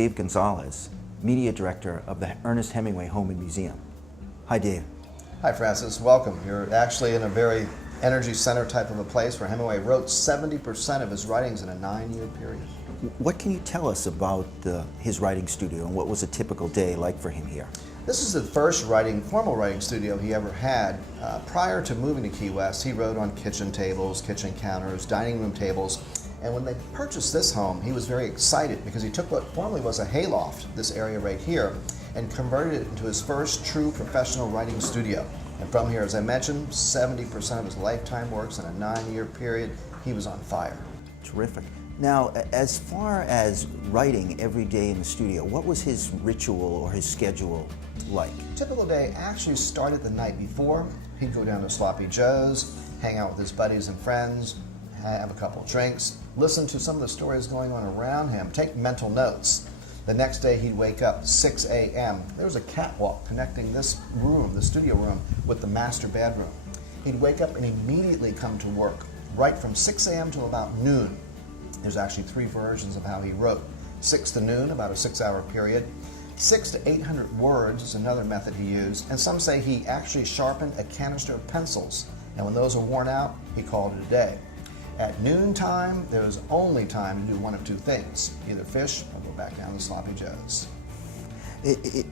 Dave Gonzalez, Media Director of the Ernest Hemingway Home and Museum. Hi, Dave. Hi, Francis. Welcome. You're actually in a very energy center type of a place where Hemingway wrote 70% of his writings in a 9-year period. What can you tell us about his writing studio and what was a typical day like for him here? This is the first formal writing studio he ever had. Prior to moving to Key West, he wrote on kitchen tables, kitchen counters, dining room tables. And when they purchased this home, he was very excited because he took what formerly was a hayloft, this area right here, and converted it into his first true professional writing studio. And from here, as I mentioned, 70% of his lifetime works in a 9-year period. He was on fire. Terrific. Now, as far as writing every day in the studio, what was his ritual or his schedule like? Typical day actually started the night before. He'd go down to Sloppy Joe's, hang out with his buddies and friends, have a couple of drinks, listen to some of the stories going on around him, take mental notes. The next day he'd wake up 6 a.m. There was a catwalk connecting this room, the studio room, with the master bedroom. He'd wake up and immediately come to work, right from 6 a.m. till about noon. There's actually 3 versions of how he wrote. 6 to noon, about a 6-hour period. 600 to 800 words is another method he used, and some say he actually sharpened a canister of pencils, and when those were worn out, he called it a day. At noontime, there was only time to do one of 2 things, either fish or go back down to Sloppy Joe's.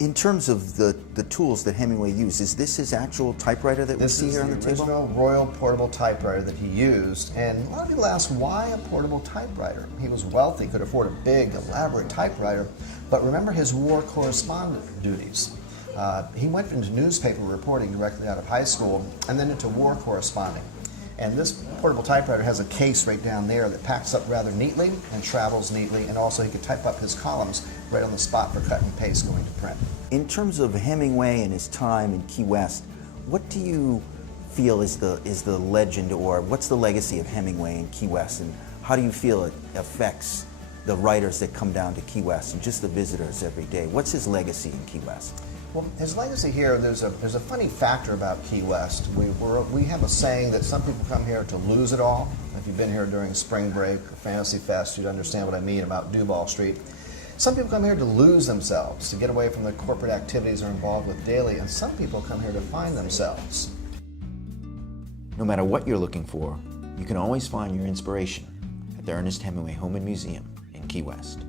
In terms of the tools that Hemingway used, is this his actual typewriter that we see here on the table? This is the original Royal portable typewriter that he used, and a lot of people ask, why a portable typewriter? He was wealthy, could afford a big, elaborate typewriter, but remember his war correspondent duties. He went into newspaper reporting directly out of high school, and then into war corresponding. And this portable typewriter has a case right down there that packs up rather neatly and travels neatly, and also he could type up his columns right on the spot for cut and paste going to print. In terms of Hemingway and his time in Key West, what do you feel is the legend, or what's the legacy of Hemingway in Key West, and how do you feel it affects the writers that come down to Key West and just the visitors every day? What's his legacy in Key West? Well, his legacy here, there's a funny factor about Key West. We have a saying that some people come here to lose it all. If you've been here during spring break or Fantasy Fest, you'd understand what I mean about Duval Street. Some people come here to lose themselves, to get away from the corporate activities they're involved with daily, and some people come here to find themselves. No matter what you're looking for, you can always find your inspiration at the Ernest Hemingway Home and Museum in Key West.